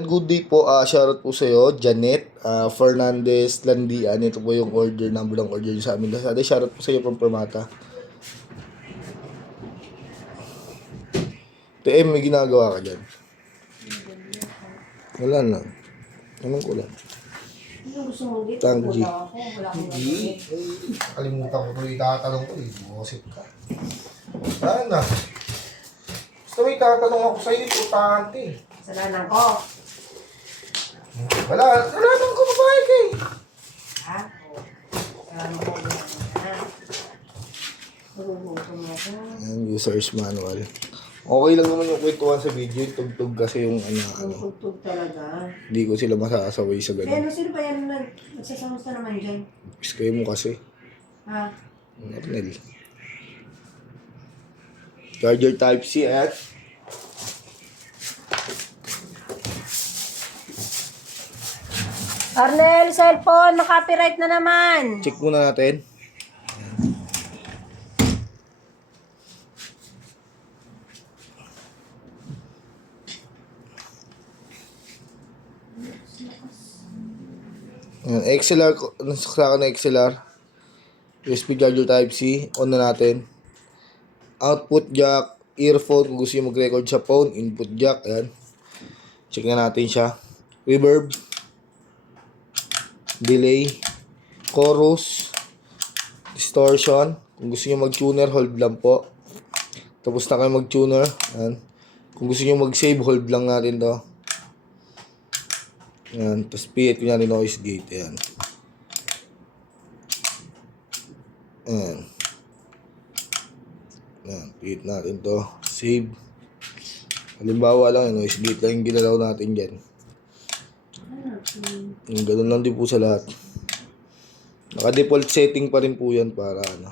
Good day po, shoutout po sa'yo, Janet Fernandez Landian. Ito po yung order number ng order nyo sa amin. Lazada, shoutout po sa'yo from Permata. TM, may ginagawa ka dyan? Wala lang. Anong ko lang? Ano gusto mo dito? Tang G. Wala ako. Wala akong Hindi. Kalimutan ko ito. Itatanong ko. Bukosit ka. Saan na? Basta may tatanong ako sa'yo. Importante. Kasalanan ko. Wala nang ko babae ka eh. Ha? Kasalanan ko. Magugutom ako. Ayan, user's manual. Okay lang naman yung kwentuhan sa video. Yung tugtog kasi yung ano. Tugtog talaga. Hindi ko sila masasaway sa Kaya ganun. ano, sino ba yan na nagsasamusta naman dyan? Iskay mo kasi. Ha? Arnel. Charger Type-C at Arnel, cellphone, copyright na naman. check muna natin. Ayan, XLR, nasa na XLR. USB charger Type-C, on na natin. Output jack, earphone kung gusto nyo mag-record sa phone, input jack, ayan. Check na natin siya. Reverb, delay, chorus, distortion. Kung gusto nyo mag-tuner, hold lang po. Tapos na kayo mag-tuner, ayan. Kung gusto nyo mag-save, hold lang natin to. Ayan, tapos pihit ko niya noise gate, ayan. Ayan. Ayan, pihit natin to. Save. Halimbawa lang, noise gate lang yung ginalaw natin dyan. Yung ganun lang din po sa lahat. Naka-default setting pa rin po yan para ano.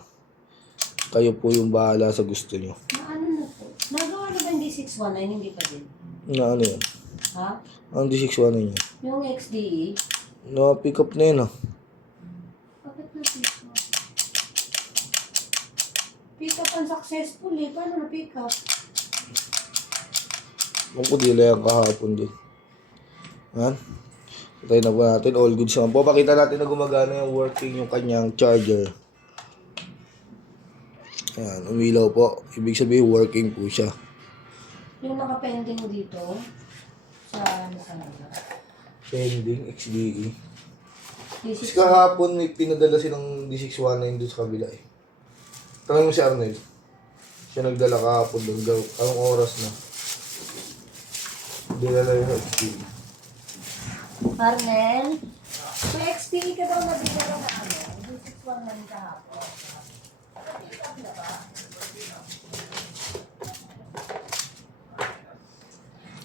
Kayo po yung bahala sa gusto nyo. Ano na po? Nagawa na ba yung D619? Hindi pa din. Na ano yan? Ha? Ang D619 niya. Yung XDE? Na-pick up na yun ah. Bakit na pick up? Pick up ang successful eh. Paano na pick up? Kung po dila yan kahapon din. Ayan. Patay na po natin. All goods naman po. Pakita natin na gumagana yung working yung kanyang charger. Ayan. Umilaw po. Ibig sabihin working po siya. Yung nakapending dito sa ano sa Pending XDE. D6. Kasi kahapon may pinadala silang D619 doon sa kabila eh. Tangan mo si Arnel. Siya nagdala kahapon doon. Anong oras na? Dinala yung XDE. Arnel, sa XPE ka daw nabigyan na ano? D619 kahapon.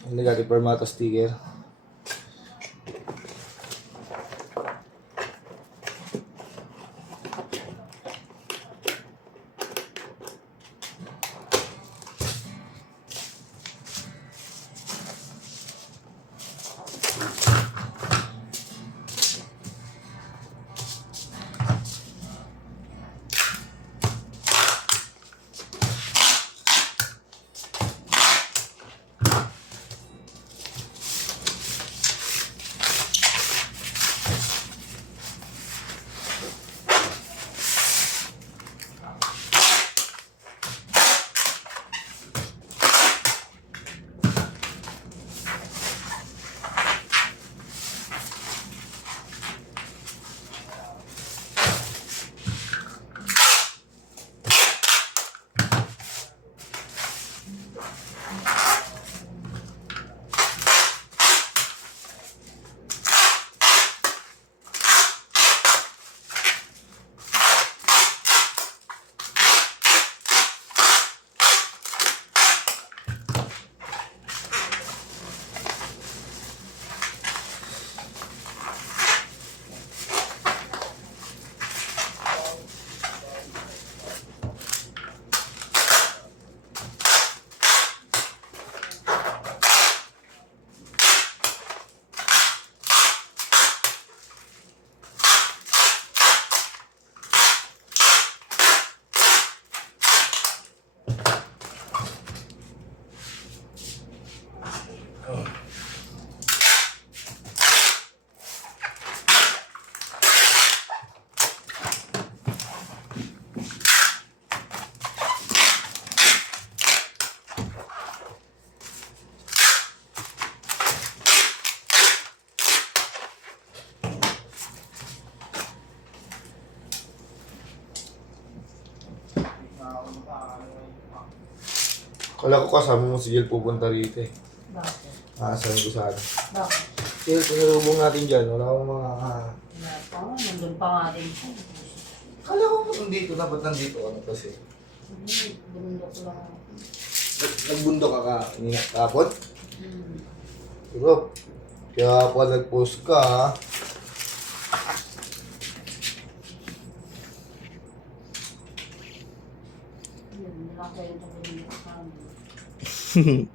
Hindi natin Permata sticker. Wala ko kasama mo si Jill pupunta rito eh. Bakit? Aasahan ko sana. Bakit? Jill, pinarubong natin dyan. Wala akong mga... Wala pa. Nandun pa nga din siya. Kala ko nandito. Dapat nandito ano kasi. Bundok lang ako. Nagbundok ka kapon? Hmm. Siguro. Kaya pa nag-post ka ha. Yun, nilakay ito bundok sa amin.